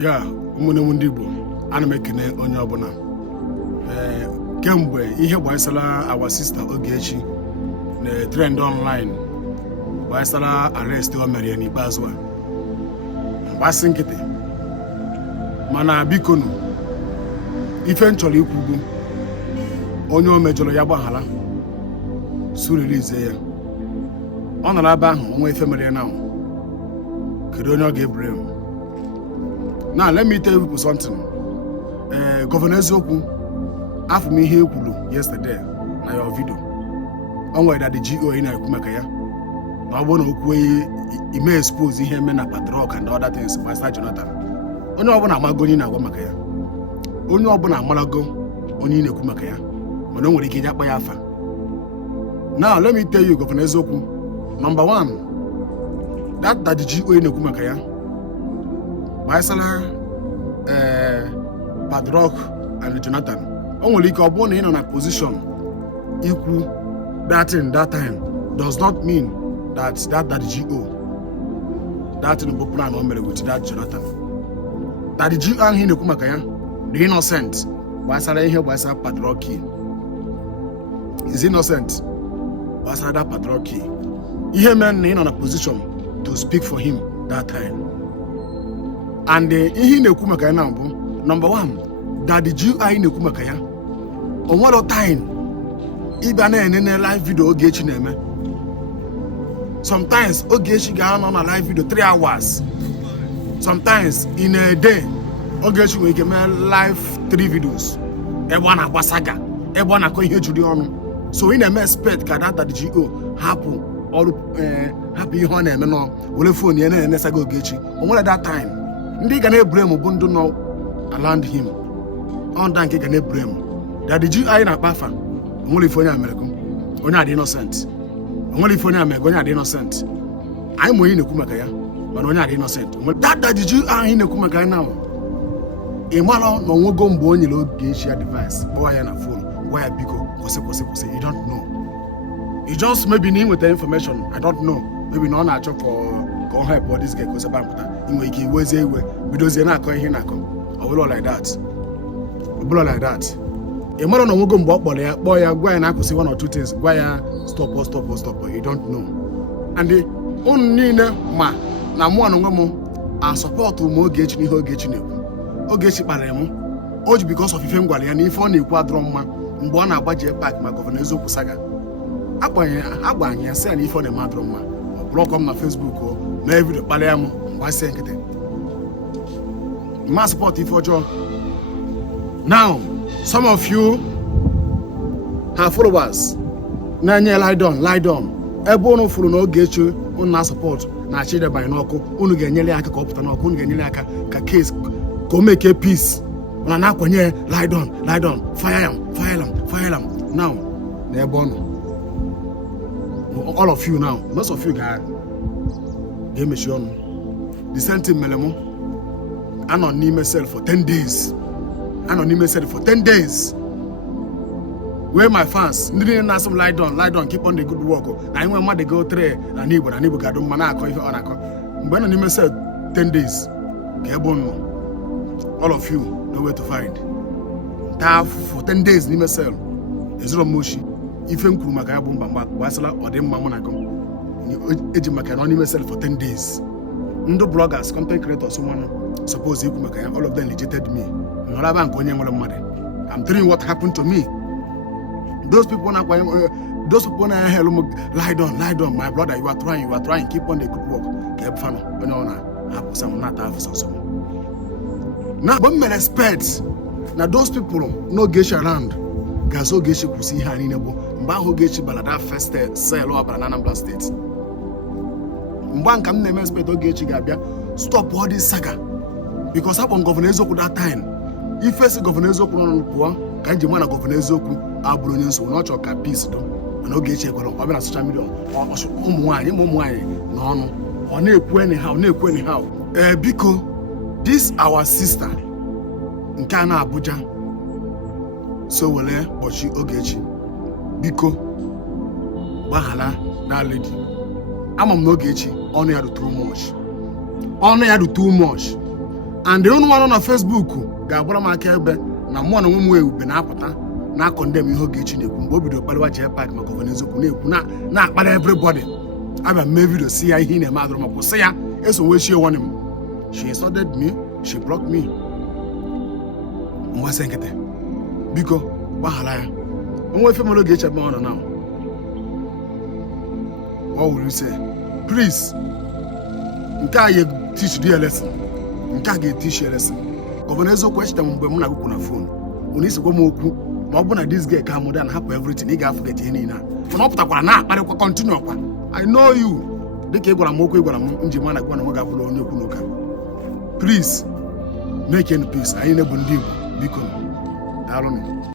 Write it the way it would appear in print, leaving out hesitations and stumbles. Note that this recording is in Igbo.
Ya ụmụnne m ndị Igbo, ana m ekene onye ọbụla kemgbe ihe gbasara our sister Ogechi na trend online gbasara arrest o mere ya n'ikpeazụ a mgbasị nkịtị, mana bikonu ife m chọrọ ikwugo onye o mejọrọ ya gbaghara su release ya. Ọ nọrọ ebe ahụ onwe ife mere ya na kedu onye ọ ga-ebure m. Now let me tell you something. Governor eziokwu afọ m ihe e kwuru yesterday na your video. O nwere that the GO na-ekwu maka ya na ọ bụrụ na okwu ime expose ihe eme na Patrick and other things Pastor Jonathan. Onye ọbụla amago onye na-agwa maka ya. Onye ọbụla amarago onye na-ekwu maka ya, mana o nwere ike ịja akpa ya afa. Now let me tell you Governor eziokwu, number one, that the GO na-ekwu maka ya gbasara Patrick and Jonathan. O nwere ike ọ bụrụ na ị nọ na position ikwu that in that time does not mean that the GO that in bụ plan o mere with that Jonathan. That the GO ahụ ị na-ekwu maka ya the innocent gbasara ihe gbasara Patrick is innocent gbasara that Patrick. Ihe mere na ị nọ na position to speak for him that time. And ihe na-ekwu maka ya na bụ number one, that the GO anyị na-ekwu maka ya o nwere time ịbịa na-enene live video Ogechi na-eme. Sometimes Ogechi ga-anọ na live video 3 hours. Sometimes in a day Ogechi nwere ike mee live 3 videos ebe ọ na-agba saga, ebe ọ na-akọ ihe juru ọnụ. So ị na-eme expect ka that the GO hapụ ọrụ hapụ ihe ọ na-eme nọ were phone ya na-ene saga Ogechi. O nwere that time ndị ga na-ebure m bụ ndị nọ around him. On that nke ga na-ebure m that the GO anyị na-akpa afa onwere ife onye America onye adị innocent. Onwere ife onye America onye adị innocent. Anyị ma onye na-ekwu maka ya mana onye adị innocent. That the GO anyị na-ekwu maka ya now ị mara na onwego mgbe o nyere Ogechi ya device kpọọ ya na phone gwa ya biko kwụsị. You don't know. You just maybe na inweta information. I don't know. Maybe na ọ na-achọ ka ọ help this guy kwụsị bampụta inwe ike iwezie iwe bidozie na-akọ ihe na-akọ. Ọ bụrụ like that. Ị mara na onwego mgbe ọ kpọọ ya gwa ya na akwụsị one or two things, gwa ya stop. You don't know. And unu niile ma na mụ na onwe m a support m Ogechi n'ihe Ogechi na-ekwu. Ogechi kparịrị m o ji because of ife m gwara ya na ife ọ na-ekwu adọrọ mma mgbe ọ na-agbaje pak ma Gọvanọ eziokwu saga. Agbanye ya sị ya na ife ọ na-eme adọrọ mma. Ọ blọkọ m na Facebook o mee vidio kparịa m mgbasị nkịtị. Ma support ife ọjọọ. Now, some of you have followers na-enye lie down. Ebe unu furu na Ogechi unu na-support na achidebanye n'ọkụ, unu ga-enyere aka ka ọ pụta n'ọkụ, unu ga-enyere aka ka case ka o make peace. Unu na-akwanye lie down, fire am. Now, n'ebe ọ nọ, all of you now, most of you ga-emechi ọnụ. The same thing mere mụ. Anọ n'ime cell for 10 days. Where my fans ndị niile na-asị m lie down, keep on the good work. Na inwe mmadụ go three na n'Igbo ga-adụ mma na-akọ ife ọ na-akọ. Mgbe nọ n'ime cell 10 days ka ebe nọ, all of you nowhere to find. Taa for 10 days n'ime cell ezuro m oshi ife m kwuru maka ya bụ mba gbasara ọdịmma mụ na gị eji maka nọ n'ime cell for 10 days. Ndị bloggers, content creators nwanụ suppose ikwu maka ya, all of them rejected me. Nọrọ nke onye nwere mmadụ. I'm telling you what happened to me. Those people na help me lie down. My brother, you are trying. Keep on the good work. Keep fun. Onye ọ na-apụ sam na ata afọ sọsọ. Na but me respect na those people no Ogechi around. Gazo Ogechi kwụsị ihe anyị na-ebo. Mgbe ahụ Ogechi balada first cell ọ bara na Anambra State. Mgbe nka m na-eme expect Ogechi ga-abịa stop all this saga. Because upon Gọvanọ eziokwu that time, ife si Gọvanọ eziokwu nọ pụọ ka nji mana Gọvanọ eziokwu abụrụ onye nsogbu na ọ chọrọ ka peace do. Mana Ogechi ekwere ọ bịa na social media ụmụ nwaanyị n'ọnụ ọ na-ekwu anyhow. Biko this our sister nke a na Abuja so were kpọchi Ogechi biko gbaghara that lady. Ama m na Ogechi ọnụ ya dị too much. and the only one on Facebook ga-agbara m aka ebe na mmụọ na onwe m ewube na-apụta na-akọndem ihe Ogechi na-ekwu mgbe o bido kpaliwa jee pak maka gọvanọ eziokwu na-ekwu na-akpali everybody abịa mee vidio si ya ihe ị na-eme adụrụ ma kwụsị ya esonwechie nwanne m. She insulted me, she blocked me. Nwa nkịtị biko gbaghara ya. Onwe ife mere Ogechi ebe ọ nọ now. What will you say? Please, nke a ga-teach you a lesson. Nke a ga-teach you a lesson. Gọvanọ eziokwu echeta m mgbe m na-agụkwu na phone. Unu isikwa m okwu ma ọ bụ na this girl ka mụ da na hapụ everything ị ga-afụget ihe niile a. Mana ọ pụtakwara na-akparịkwa continue ọkwa. I know you. Dịka ị gwara m okwu ị gwara m nji ma na gwa na m ga-abụrụ onye okwu n'ụka. Please, make any peace. Anyị na-ebu ndị Igbo biko daalụnụ.